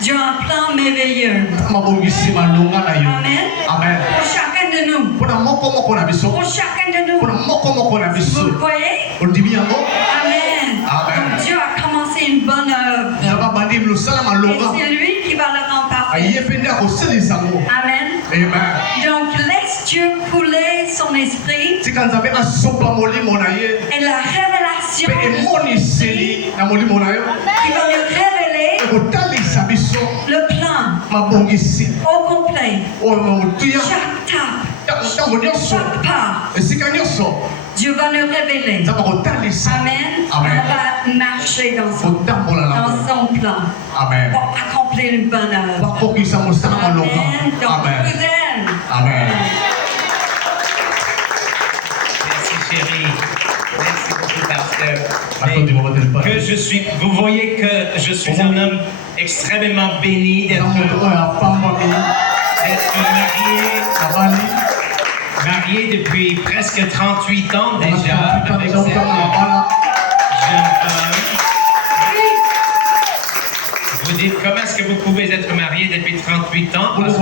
Dieu a un plan merveilleux. Amen. Amen. Pour chacun de nous. Pour chacun de nous. Vous voyez? Amen. Donc Dieu a commencé une bonne œuvre. Et c'est lui qui va le rendre parfait. Amen. Donc laisse Dieu couler son esprit. Et la révélation qui va nous révéler le plan au complet. Chaque table, chaque pas, Dieu va nous révéler. Amen. On va marcher dans son plan pour accomplir une bonne œuvre. Amen. Donc, vous aime. Amen. Merci chérie. Merci beaucoup pasteur. Vous voyez que je suis un homme extrêmement béni d'être marié depuis presque 38 ans déjà avec cette jeune femme. Vous dites, comment est-ce que vous pouvez être marié depuis 38 ans? Parce que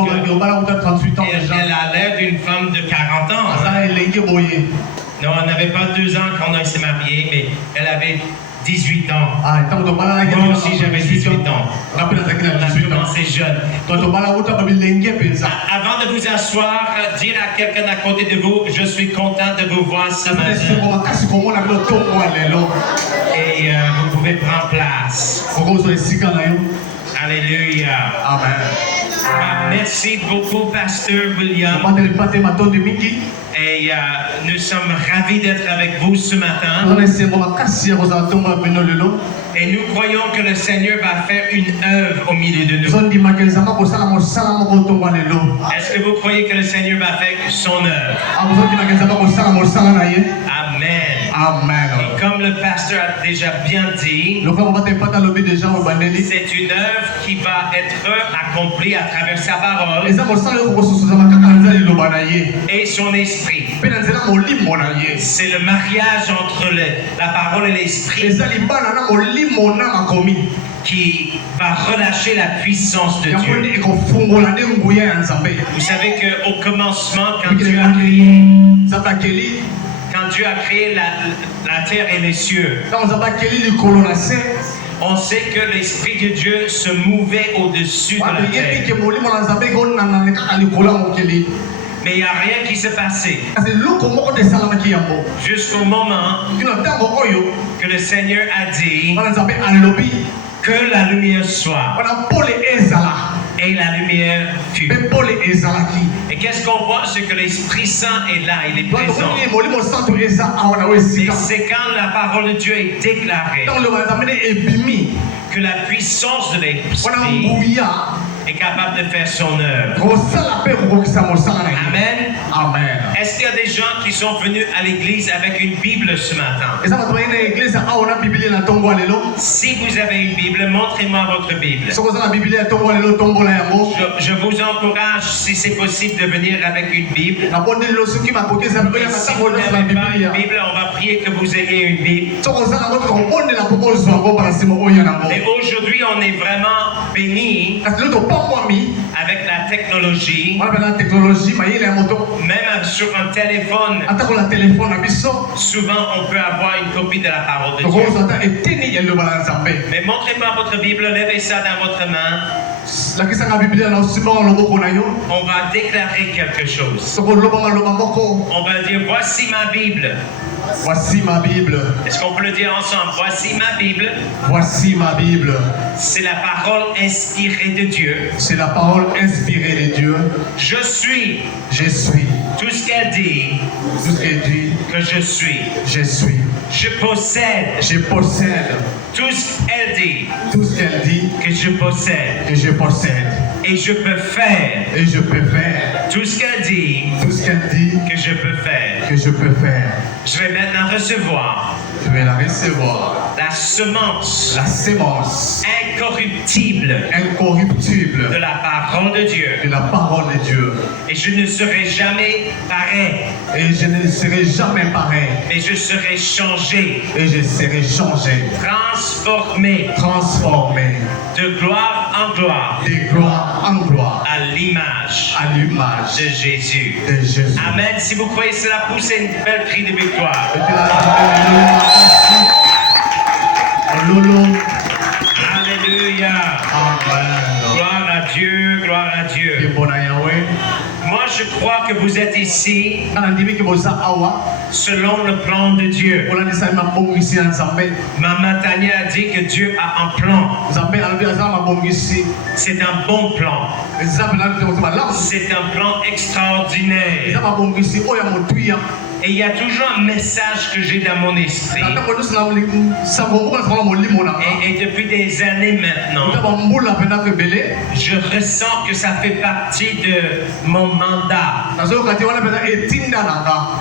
elle a l'air d'une femme de 40 ans. Non, elle n'avait pas 2 ans quand on s'est mariés, mais elle avait 18 ans. Moi aussi j'avais 18 ans. On a commencé jeune. Avant de vous asseoir, dire à quelqu'un à côté de vous, je suis content de vous voir ce matin. Et vous pouvez prendre place. Alléluia. Amen. Merci beaucoup, Pasteur William. Et nous sommes ravis d'être avec vous ce matin. Et nous croyons que le Seigneur va faire une œuvre au milieu de nous. Est-ce que vous croyez que le Seigneur va faire son œuvre? Amen. Amen. Et comme le pasteur a déjà bien dit, c'est une œuvre qui va être accomplie à travers sa parole et son esprit. C'est le mariage entre la parole et l'esprit qui va relâcher la puissance de Dieu. Vous savez qu'au commencement, quand Dieu a créé la terre et les cieux, on sait que l'Esprit de Dieu se mouvait au-dessus de la terre. Mais il n'y a rien qui s'est passé jusqu'au moment que le Seigneur a dit que la lumière soit. Et la lumière fut. Et qu'est-ce qu'on voit? C'est que l'Esprit Saint est là, il est présent. Et c'est quand la parole de Dieu est déclarée que la puissance de l'Esprit est capable de faire son œuvre. Amen. Amen. Est-ce qu'il y a des gens qui sont venus à l'église avec une Bible ce matin? Si vous avez une Bible, montrez-moi votre Bible. Je vous encourage, si c'est possible, de venir avec une Bible. Si vous n'avez pas une Bible, on va prier que vous ayez une Bible. Et aujourd'hui, on est vraiment bénis avec la technologie. Même sur un téléphone, souvent on peut avoir une copie de la parole de Dieu. Mais montrez-moi votre Bible, levez ça dans votre main. On va déclarer quelque chose. On va dire, voici ma Bible. Voici ma Bible. Est-ce qu'on peut le dire ensemble? Voici ma Bible. Voici ma Bible. C'est la parole inspirée de Dieu. C'est la parole inspirée de Dieu. Je suis. Je suis. Tout ce qu'elle dit. Tout ce qu'elle dit. Que je suis. Je suis. Je possède. Je possède. Tout ce qu'elle dit. Tout ce qu'elle dit. Que je possède. Que je possède. Et je peux faire. Et je peux faire. Tout ce qu'elle dit. Tout ce qu'elle dit. Que je peux faire. Que je peux faire. Je vais maintenant recevoir. Je vais la recevoir. La semence. La sémence. Incorruptible. Incorruptible. De la parole de Dieu. De la parole de Dieu. Et je ne serai jamais pareil. Et je ne serai jamais pareil. Mais je serai changé. Et je serai changé. Transformé. Transformé. De gloire en gloire. De gloire en gloire. À l'image. À l'image. De Jésus. De Jésus. Amen. Si vous croyez cela, poussez une belle cri de victoire. Alléluia. Amen. Gloire à Dieu, gloire à Dieu. Moi, je crois que vous êtes ici selon le plan de Dieu. Maman Tania a dit que Dieu a un plan. C'est un bon plan. C'est un plan extraordinaire. Et il y a toujours un message que j'ai dans mon esprit. Et depuis des années maintenant, je ressens que ça fait partie de mon mandat,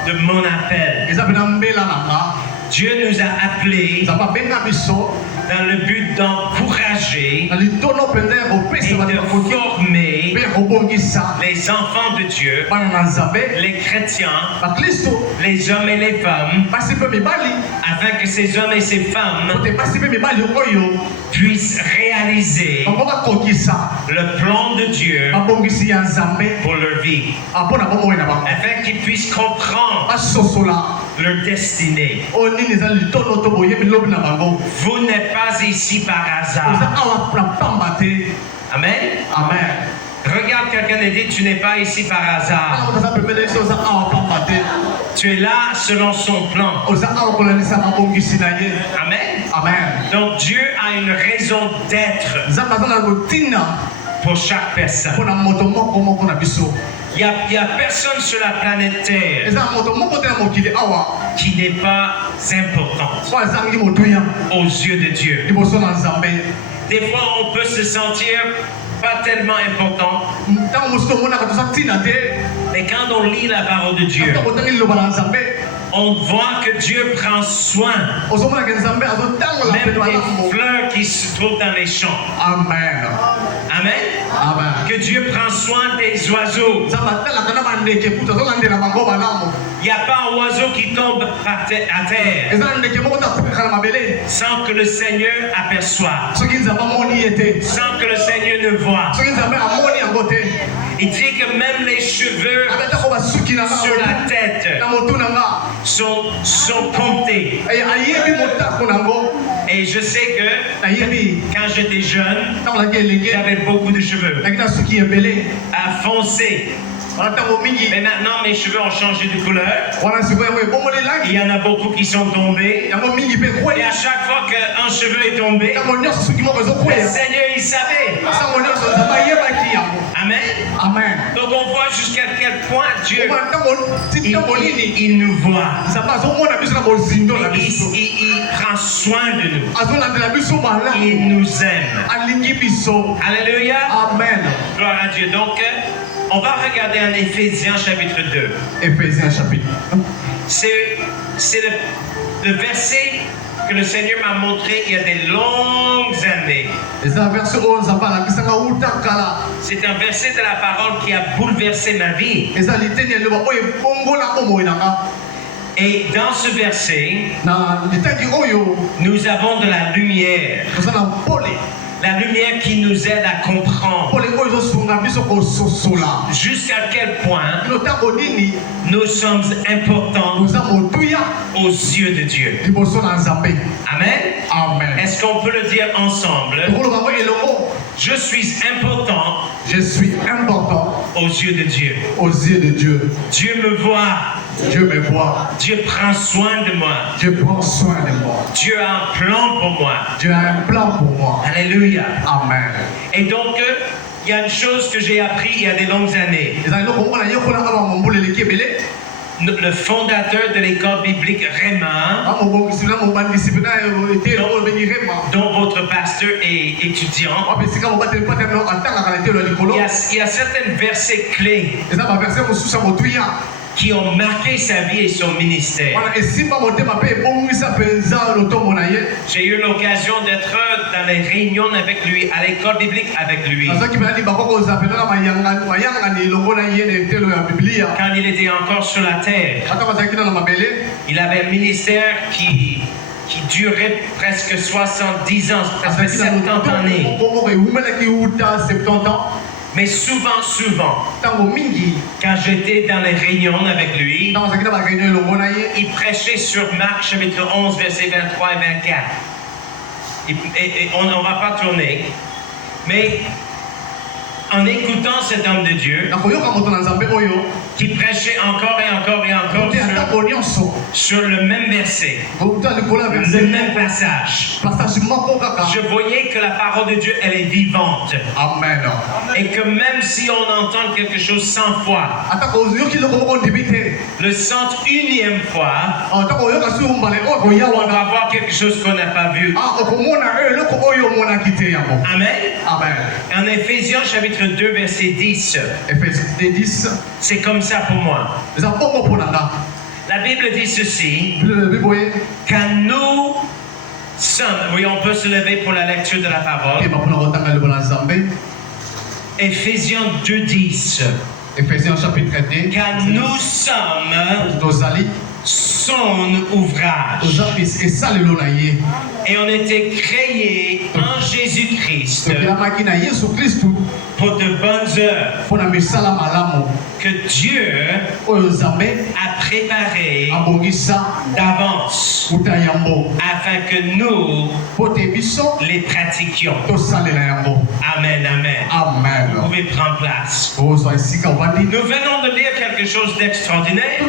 de mon appel. Dieu nous a appelés dans le but d'encourager et de former les enfants de Dieu, les chrétiens, les hommes et les femmes, afin que ces hommes et ces femmes puissent réaliser le plan de Dieu pour leur vie, afin qu'ils puissent comprendre leur destinée. Vous n'êtes pas ici par hasard. Amen. Amen. Regarde quelqu'un et dis, tu n'es pas ici par hasard. Tu es là selon son plan. Amen. Amen. Donc Dieu a une raison d'être pour chaque personne. Il n'y a personne sur la planète Terre qui n'est pas importante aux yeux de Dieu. Des fois, on peut se sentir pas tellement important. Mais quand on lit la parole de Dieu, on voit que Dieu prend soin même des fleurs qui se trouvent dans les champs. Amen. Amen. Amen. Que Dieu prend soin des oiseaux. Il n'y a pas un oiseau qui tombe à terre sans que le Seigneur aperçoive, sans que le Seigneur ne voit. Il dit que même les cheveux sur la tête sont comptés. Et je sais que quand j'étais jeune, j'avais beaucoup de cheveux à foncer. Mais maintenant, mes cheveux ont changé de couleur. Il y en a beaucoup qui sont tombés. Et à chaque fois qu'un cheveu est tombé, le Seigneur, il savait. Amen. Amen. Donc on voit jusqu'à quel point Dieu, il nous voit. Il prend soin de nous. Il nous aime. Alléluia. Amen. Gloire à Dieu. Donc, on va regarder en Éphésiens chapitre 2. Éphésiens chapitre 2. C'est le verset que le Seigneur m'a montré il y a des longues années. C'est un verset de la parole qui a bouleversé ma vie. Et dans ce verset, nous avons de la lumière. La lumière qui nous aide à comprendre jusqu'à quel point nous sommes importants aux yeux de Dieu. Amen. Amen. Est-ce qu'on peut le dire ensemble? Je suis important. Je suis important aux yeux de Dieu. Aux yeux de Dieu. Dieu me voit. Dieu me voit. Dieu prend soin de moi. Dieu prend soin de moi. Dieu a un plan pour moi. Dieu a un plan pour moi. Alléluia. Amen. Et donc, il y a une chose que j'ai appris il y a des longues années. Le fondateur de l'école biblique Réma, dont votre pasteur est étudiant, il y a certains versets clés qui ont marqué sa vie et son ministère. J'ai eu l'occasion d'être dans les réunions avec lui, à l'école biblique avec lui. Quand il était encore sur la terre, il avait un ministère qui durait presque 70 ans, presque 70 années. Mais souvent, quand j'étais dans les réunions avec lui, il prêchait sur Marc chapitre 11, versets 23 et 24. Et on ne va pas tourner. Mais en écoutant cet homme de Dieu, qui prêchait encore et encore et encore sur le même verset, le même passage, je voyais que la parole de Dieu, elle est vivante. Amen. Et que même si on entend quelque chose 100 fois, le 101e fois, on va voir quelque chose qu'on n'a pas vu. Amen. Amen. En Éphésiens chapitre 2 verset 10, c'est comme ça pour moi. La Bible dit ceci, car nous sommes, oui, on peut se lever pour la lecture de la parole. Éphésiens 2:10. Éphésiens chapitre 2. Car nous sommes son ouvrage. Et on était créés en Jésus-Christ pour de bonnes œuvres que Dieu a préparées d'avance afin que nous les pratiquions. Amen, amen. Amen. Vous pouvez prendre place. Nous venons de lire quelque chose d'extraordinaire.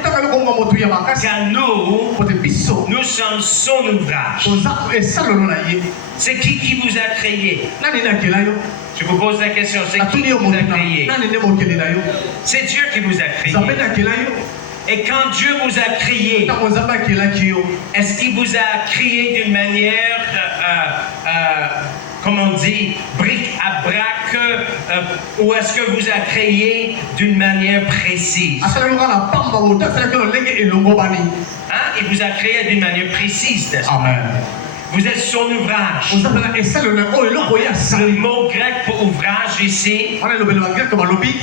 Car nous sommes son ouvrage. C'est qui vous a créé? Je vous pose la question, c'est qui vous a créé? C'est Dieu qui vous a créé. Et quand Dieu vous a créé, est-ce qu'il vous a créé d'une manière, comme on dit, bric à brac, ou est-ce que vous a créé d'une manière précise? Il vous a créé d'une manière précise, n'est-ce pas? Amen. Vous êtes son ouvrage. Le mot grec pour ouvrage ici,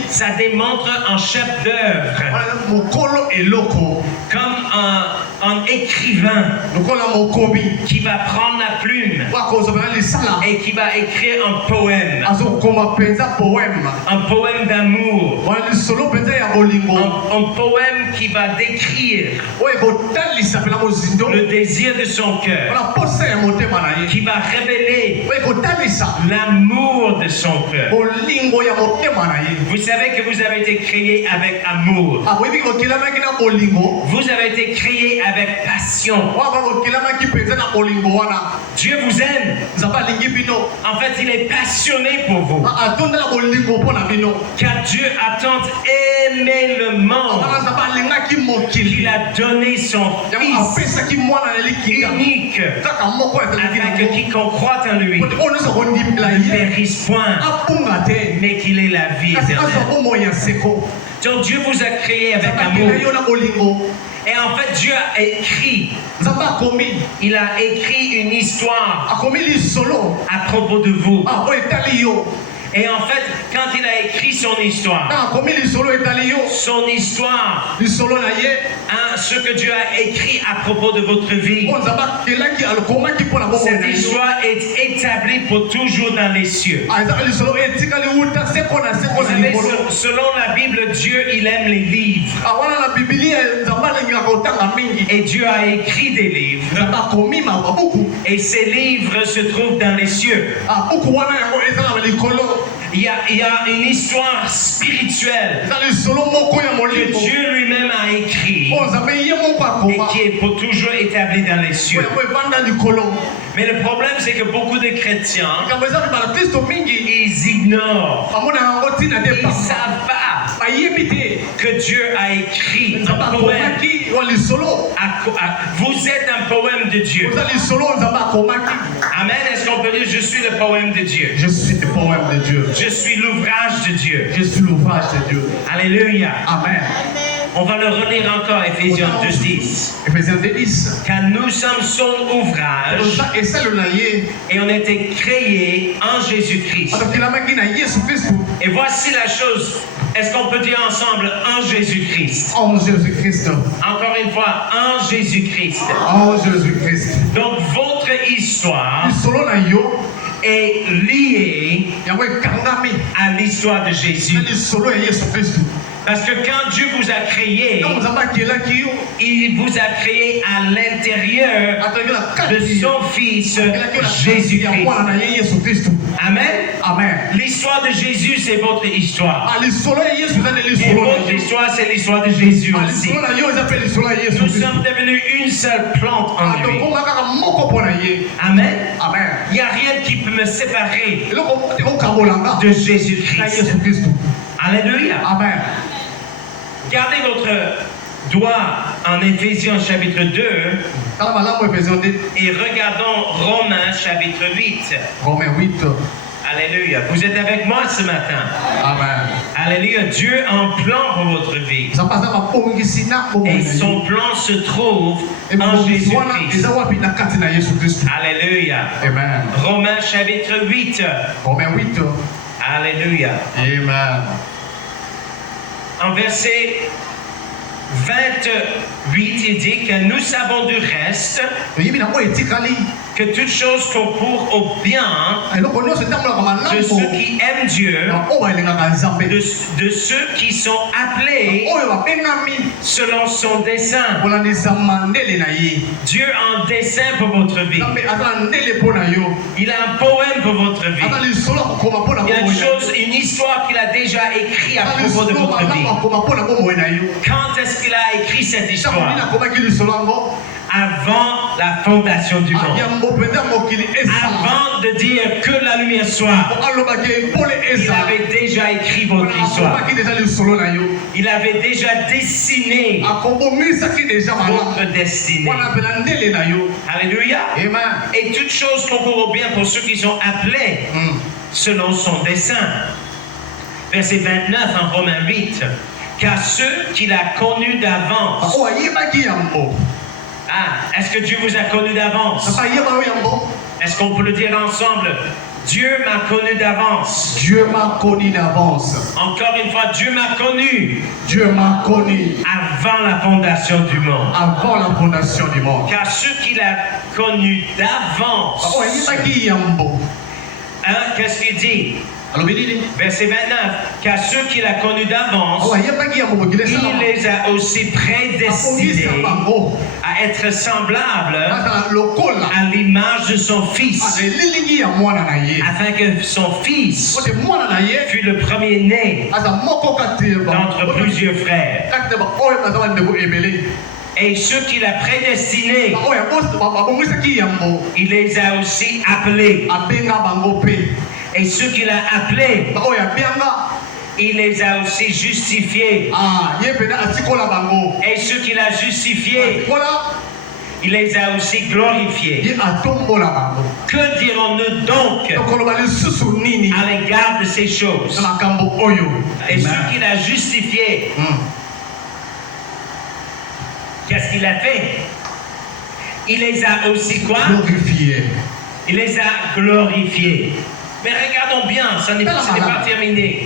ça démontre un chef d'œuvre. Comme un écrivain qui va prendre la plume et qui va écrire un poème. Un poème d'amour. Un poème qui va décrire le désir de son cœur. Qui va révéler l'amour de son cœur. Vous savez que vous avez été créé avec amour. Vous avez été créé avec passion. Dieu vous aime. En fait, il est passionné pour vous. Car Dieu a tant aimé le monde qu'il a donné son Fils unique, afin que quiconque croit en lui ne périsse point, mais qu'il ait la vie éternelle. Donc Dieu vous a créé avec amour. Et en fait, Dieu a écrit. Il a écrit une histoire à propos de vous. Et en fait, quand il a écrit son histoire, ce que Dieu a écrit à propos de votre vie, cette histoire est établie pour toujours dans les cieux. Vous savez, selon la Bible, Dieu, il aime les livres. Et Dieu a écrit des livres. Et ces livres se trouvent dans les cieux. Il y a une histoire spirituelle que Dieu lui-même a écrite et qui est pour toujours établie dans les cieux. Mais le problème, c'est que beaucoup de chrétiens, ils ignorent, ils ne savent pas que Dieu a écrit un poème. Vous êtes un poème de Dieu. Amen. Est-ce qu'on peut dire je suis le poème de Dieu? Je suis le poème de Dieu. Je suis l'ouvrage de Dieu. Je suis l'ouvrage de Dieu. Alléluia. Amen. On va le relire encore, Éphésiens 2:10. Éphésiens 2:10. Car nous sommes son ouvrage et on a été créés en Jésus-Christ. Et voici la chose. Est-ce qu'on peut dire ensemble en Jésus-Christ? En Jésus-Christ. Encore une fois, en Jésus-Christ. En Jésus-Christ. Donc votre histoire est liée à l'histoire de Jésus. Parce que quand Dieu vous a créé, il vous a créé à l'intérieur de son Fils Jésus-Christ. Amen. Amen. L'histoire de Jésus, c'est votre histoire. Et Et votre histoire, c'est l'histoire de Jésus aussi. Nous sommes devenus une seule plante en lui. Amen. Amen. Il n'y a rien qui peut me séparer de Jésus-Christ. Alléluia. Amen. Gardez votre doigt en Éphésiens chapitre 2 et regardons Romains chapitre 8. Romains 8. Alléluia. Vous êtes avec moi ce matin. Amen. Alléluia. Dieu a un plan pour votre vie. Et son plan se trouve en Jésus-Christ. Alléluia. Amen. Romains chapitre 8. Romains 8. Alléluia. Amen. En verset 28, il dit que nous savons du reste que toutes choses concourent au bien de ceux qui aiment Dieu, de ceux qui sont appelés selon son dessein. Dieu a un dessein pour votre vie. Il a un poème pour votre vie. Il y a une histoire qu'il a déjà écrite à propos de votre vie. Quand est-ce qu'il a écrit cette histoire? Avant la fondation du monde. Avant de dire que la lumière soit, il avait déjà écrit votre histoire. Il avait déjà dessiné votre destinée. Alléluia. Et toutes choses concourent bien pour ceux qui sont appelés selon son dessein. Verset 29 en Romains 8. Car ceux qu'il a connus d'avance. Est-ce que Dieu vous a connu d'avance? Est-ce qu'on peut le dire ensemble? Dieu m'a connu d'avance. Dieu m'a connu d'avance. Encore une fois, Dieu m'a connu. Dieu m'a connu. Avant la fondation du monde. Avant la fondation du monde. Car ceux qu'il a connus d'avance. Qu'est-ce qu'il dit? Verset 29. Car ceux qu'il a connus d'avance, il les a aussi prédestinés à être semblables à l'image de son Fils, afin que son Fils fût le premier-né d'entre plusieurs frères. Et ceux qu'il a prédestinés, il les a aussi appelés. Et ceux qu'il a appelés, il les a aussi justifiés. Et ceux qu'il a justifiés, il les a aussi glorifiés. Que dirons-nous donc à l'égard de ces choses? Et ceux qu'il a justifiés, qu'est-ce qu'il a fait? Il les a aussi quoi? Glorifiés. Il les a glorifiés. Mais regardons bien, ce n'est pas terminé.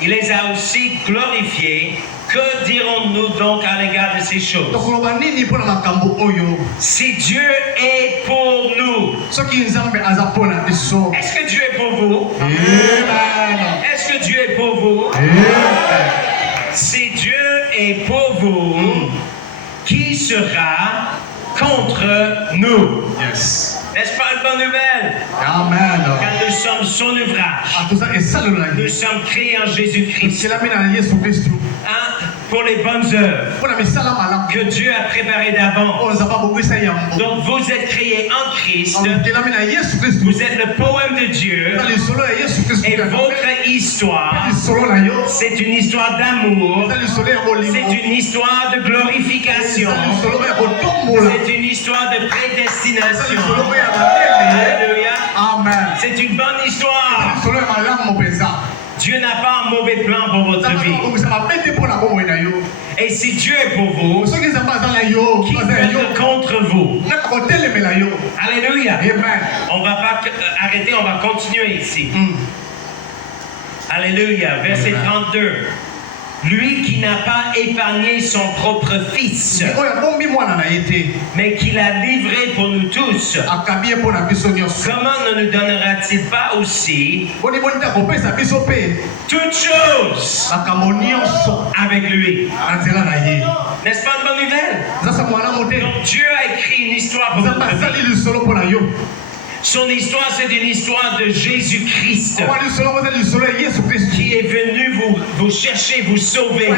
Il les a aussi glorifiés. Que dirons-nous donc à l'égard de ces choses? Si Dieu est pour nous, est-ce que Dieu est pour vous? Est-ce que Dieu est pour vous? Si Dieu est pour vous, qui sera contre nous? Yes. N'est-ce pas une bonne nouvelle? Amen. Car nous sommes son ouvrage. Nous sommes créés en Jésus-Christ. Pour les bonnes œuvres que Dieu a préparées d'avance. Donc vous êtes créés en Christ. Vous êtes le poème de Dieu. Et votre histoire, c'est une histoire d'amour. C'est une histoire de glorification. C'est une histoire de prédestination. Alléluia. Amen. C'est une bonne histoire. Dieu n'a n'a pas un mauvais plan pour votre vie. Et si Dieu est pour vous, qui peut être contre vous? Alléluia. On va pas arrêter, on va continuer ici. Alléluia. Verset 32. Lui qui n'a pas épargné son propre fils, mais qui l'a livré pour nous tous, comment ne nous donnera-t-il pas aussi toutes choses avec lui? N'est-ce pas une bonne nouvelle? Donc Dieu a écrit une histoire pour votre vie. Son histoire, c'est une histoire de Jésus-Christ qui est venu vous chercher, vous sauver.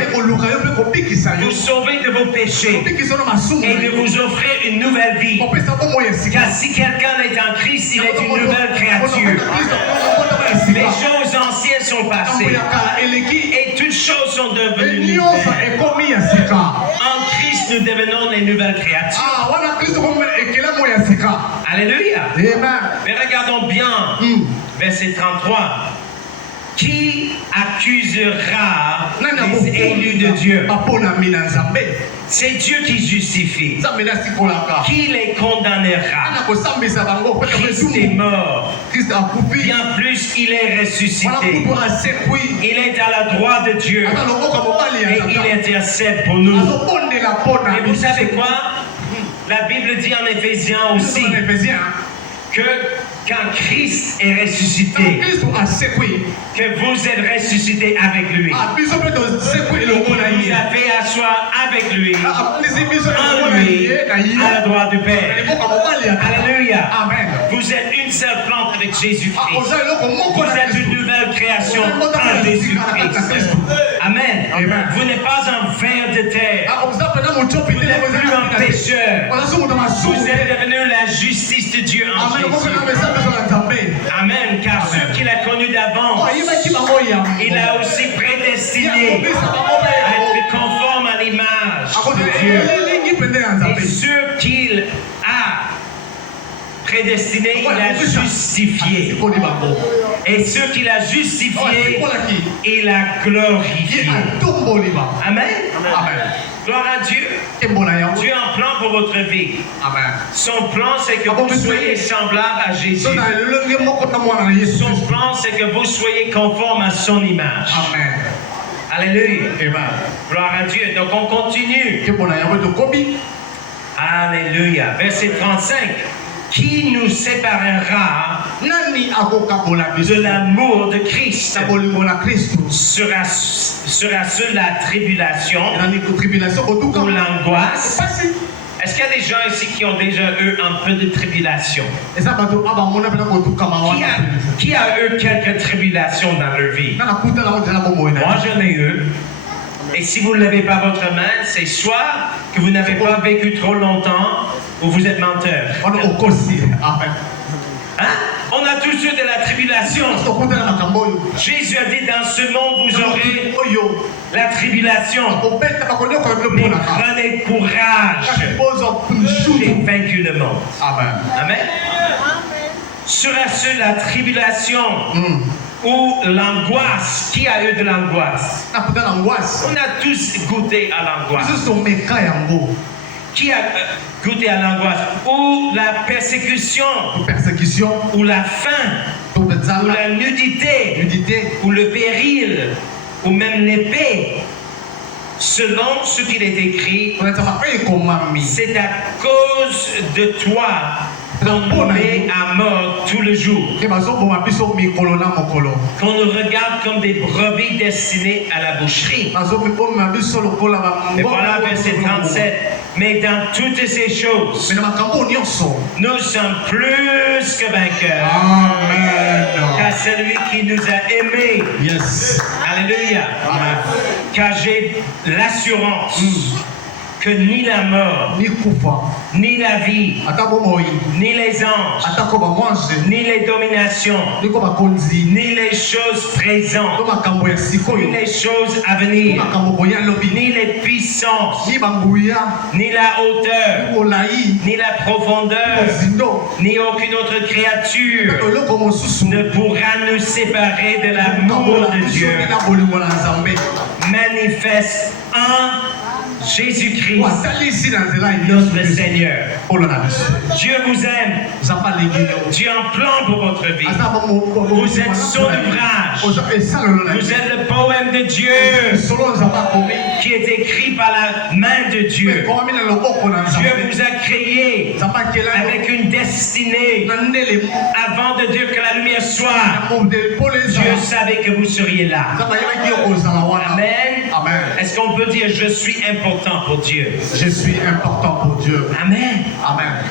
Vous sauver de vos péchés et de vous offrir une nouvelle vie. Car si quelqu'un est en Christ, il est une nouvelle créature. Les choses anciennes sont passées et toutes choses sont devenues nouvelles. En Christ, nous devenons les nouvelles créatures. Alléluia. Mais regardons bien, verset 33. Qui accusera les élus de Dieu? C'est Dieu qui justifie. Qui les condamnera? Christ est mort. Bien plus, il est ressuscité. Il est à la droite de Dieu. Et il intercède pour nous. Et vous savez quoi? La Bible dit en Éphésiens aussi que quand Christ est ressuscité, que vous êtes ressuscité avec lui. Il vous a fait asseoir avec lui, en lui, à la droite du Père. Alléluia. Vous êtes une seule plante avec Jésus-Christ. Vous êtes une nouvelle création en Jésus-Christ. Amen. Vous n'êtes pas un ver de terre. Vous n'êtes plus un pécheur. Vous êtes devenu la justice de Dieu en Jésus. Amen. Car ceux qu'il a connus d'avance, il a aussi prédestiné à être conforme à l'image de Dieu. Et ceux qu'il a prédestinés, il a justifiés. Et ceux qu'il a justifiés, il a glorifiés. Amen. Gloire à Dieu. Dieu a un plan pour votre vie. Son plan, c'est que vous soyez semblable à Jésus. Son plan, c'est que vous soyez conforme à son image. Alléluia. Gloire à Dieu. Donc on continue. Alléluia. Verset 35. Qui nous séparera de l'amour de Christ? Sera-ce la tribulation ou l'angoisse? Est-ce qu'il y a des gens ici qui ont déjà eu un peu de tribulation? Qui a eu quelques tribulations dans leur vie? Moi, j'en ai eu. Et si vous ne levez pas votre main, c'est soit que vous n'avez pas vécu trop longtemps ou vous êtes menteur. Hein? On a tous eu de la tribulation. Jésus a dit, dans ce monde, vous aurez la tribulation. Mais prenez courage. J'ai vaincu le monde. Amen. Sera-ce la tribulation ou l'angoisse? Qui a eu de l'angoisse? On a tous goûté à l'angoisse. Qui a goûté à l'angoisse? Ou la persécution? Ou la faim? Ou la nudité? Ou le péril? Ou même l'épée? Selon ce qu'il est écrit, c'est à cause de toi qu'on met à mort tout le jour. Qu'on nous regarde comme des brebis destinées à la boucherie. Et voilà verset 37. Mais dans toutes ces choses, nous sommes plus que vainqueurs. Amen. Car celui qui nous a aimés. Yes. Alléluia. Car j'ai l'assurance que ni la mort, ni la vie, ni les anges, ni les dominations, ni les choses présentes, ni les choses à venir, ni les puissances, ni la hauteur, ni la profondeur, ni aucune autre créature ne pourra nous séparer de l'amour de Dieu manifeste en Jésus-Christ, notre Seigneur. Dieu vous aime. Dieu a un plan pour votre vie. Vous êtes son ouvrage. Vous êtes le poème de Dieu qui est écrit par la main de Dieu. Dieu vous a créé avec une destinée. Avant de dire que la lumière soit, Dieu savait que vous seriez là. Amen. Est-ce qu'on peut dire je suis important pour Dieu? Je suis important pour Dieu. Amen. Amen.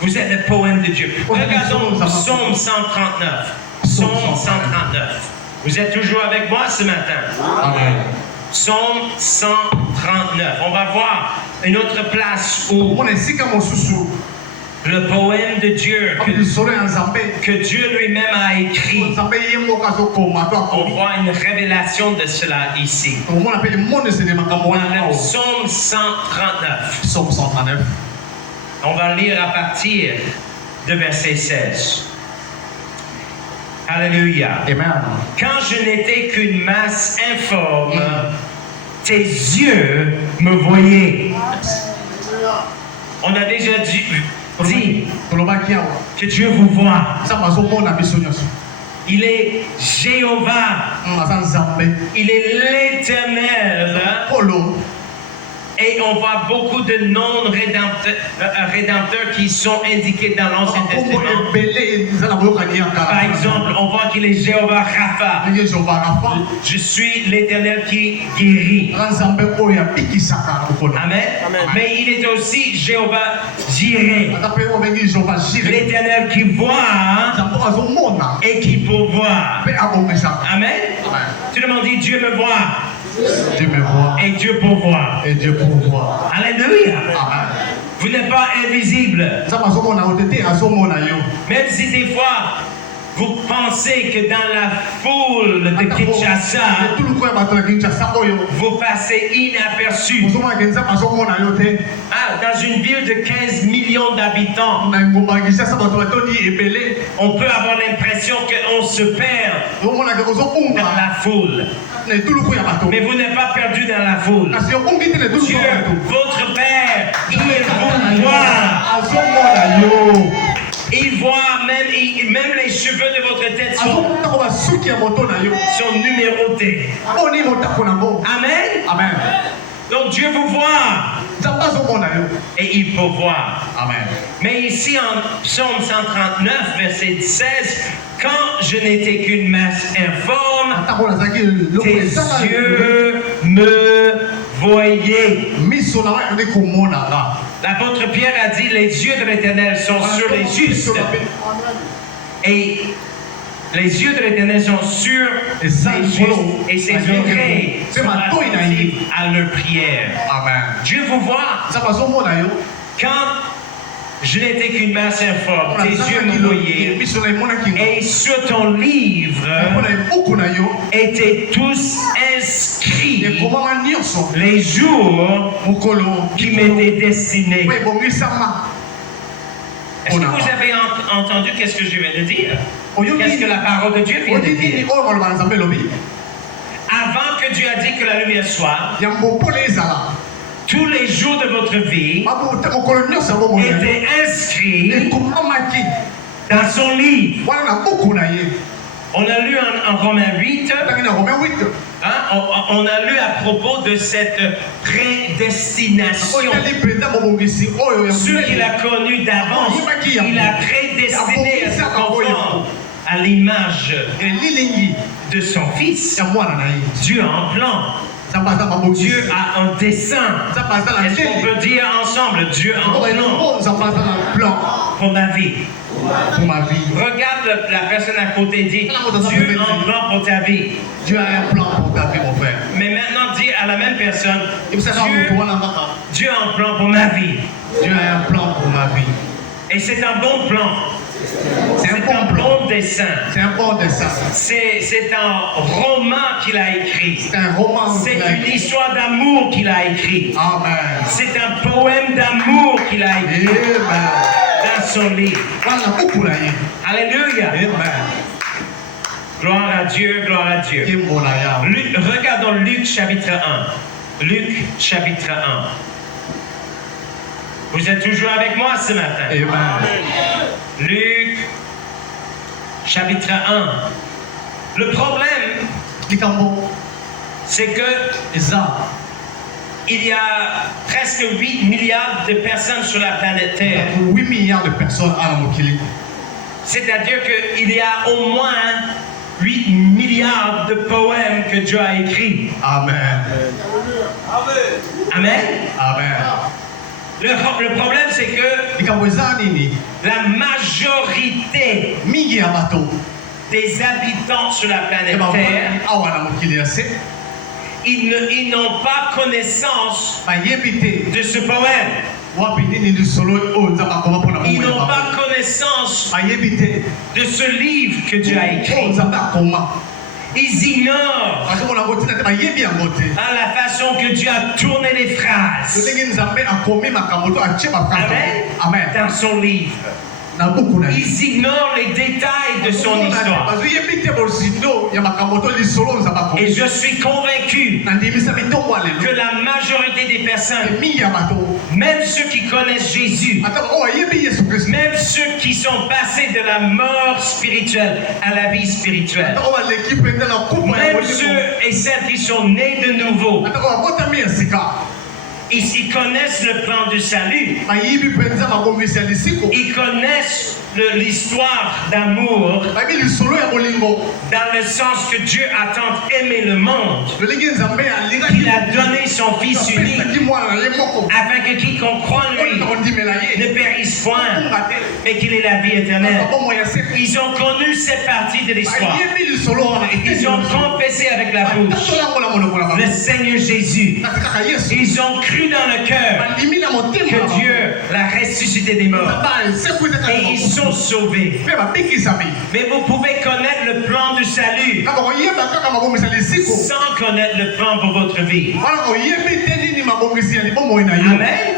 Vous êtes le poème de Dieu. Regardons Psaume 139. Psaume 139. Vous êtes toujours avec moi ce matin? Amen. Psaume 139. On va voir une autre place où le poème de Dieu que Dieu lui-même a écrit. On voit une révélation de cela ici. Dans le Psaume 139. Psaume 139. On va lire à partir de verset 16. Alléluia. Amen. Quand je n'étais qu'une masse informe, tes yeux me voyaient. On a déjà dit que Dieu vous voit. Il est Jéhovah. Il est l'Éternel. Et on voit beaucoup de noms rédempteurs qui sont indiqués dans l'Ancien Testament. Par exemple, on voit qu'il est Jéhovah Rapha. Je suis l'Éternel qui guérit. Amen. Mais il est aussi Jéhovah Jireh. L'Éternel qui voit et qui pourvoit. Amen. Tout le monde dit Dieu me voit. Dieu me voit. Et Dieu pourvoit. Et Dieu pourvoit. Alléluia. Amen. Vous n'êtes pas invisible. Même si des fois vous pensez que dans la foule de Kinshasa, vous passez inaperçu. Dans une ville de 15 millions d'habitants, on peut avoir l'impression qu'on se perd dans la foule. Mais vous n'êtes pas perdu dans la foule. Dieu, votre Père, il vous voit. Il voit même les cheveux de votre tête sont numérotés. Amen. Amen. Donc Dieu vous voit. Et il pourvoit. Amen. Mais ici en Psaume 139, verset 16, quand je n'étais qu'une masse informe, tes yeux me voyaient. L'apôtre Pierre a dit, les yeux de l'Éternel sont sur les justes. Et les yeux de l'Éternel sont sur les justes et ses oreilles sont attentives à leur prière. Amen. Dieu vous voit. Quand je n'étais qu'une masse informe, tes yeux me voyaient. Et sur ton livre étaient tous inscrits les jours qui m'étaient destinés. Est-ce que vous avez entendu qu'est-ce que je viens de dire? Qu'est-ce que la parole de Dieu vient de dire? Avant que Dieu a dit que la lumière soit, tous les jours de votre vie étaient inscrits dans son livre. On a lu en Romains 8, on a lu à propos de cette prédestination. Ceux qu'il a connus d'avance, il a prédestiné à se conformer à l'image de son Fils. Dieu a un plan. Dieu a un dessein. Est-ce qu'on peut dire ensemble, Dieu a un plan pour ma vie? Regarde la personne à côté et dis, Dieu a un plan pour ta vie. Dieu a un plan pour ta vie, mon frère. Mais maintenant, dis à la même personne. Dieu a un plan pour ma vie. Dieu a un plan pour ma vie. Et c'est un bon plan. C'est un bon dessin. C'est un bon dessin. C'est un roman qu'il a écrit. C'est un roman. C'est une histoire d'amour qu'il a écrit. Amen. C'est un poème d'amour qu'il a écrit. Amen. Dans son livre. Alléluia. Amen. Gloire à Dieu, gloire à Dieu. Regardons Luc chapitre 1. Luc chapitre 1. Vous êtes toujours avec moi ce matin? Amen. Luc chapitre 1. Le problème, c'est que il y a presque 8 milliards de personnes sur la planète Terre. 8 milliards de personnes à la. C'est-à-dire qu'il y a au moins 8 milliards de poèmes que Dieu a écrits. Amen. Amen. Amen. Le problème, c'est que la majorité des habitants sur la planète Terre, ils n'ont pas connaissance de ce poème. Ils n'ont pas connaissance de ce livre que Dieu a écrit. Ils ignorent la façon que Dieu a tourné les phrases. Amen. Dans son livre. Ils ignorent les détails de son histoire. Et je suis convaincu que la majorité des personnes, même ceux qui connaissent Jésus, même ceux qui sont passés de la mort spirituelle à la vie spirituelle, même ceux et celles qui sont nés de nouveau, ils connaissent le plan du salut. Ils connaissent l'histoire d'amour dans le sens que Dieu a tant aimé le monde qu'il a donné son Fils unique afin que quiconque croit en lui ne périsse point mais qu'il ait la vie éternelle. Ils ont connu cette partie de l'histoire. Ils ont confessé avec la bouche le Seigneur Jésus. Ils ont cru dans le cœur que Dieu l'a ressuscité des morts. Et ils sont sauvés. Mais vous pouvez connaître le plan du salut sans connaître le plan pour votre vie. Amen.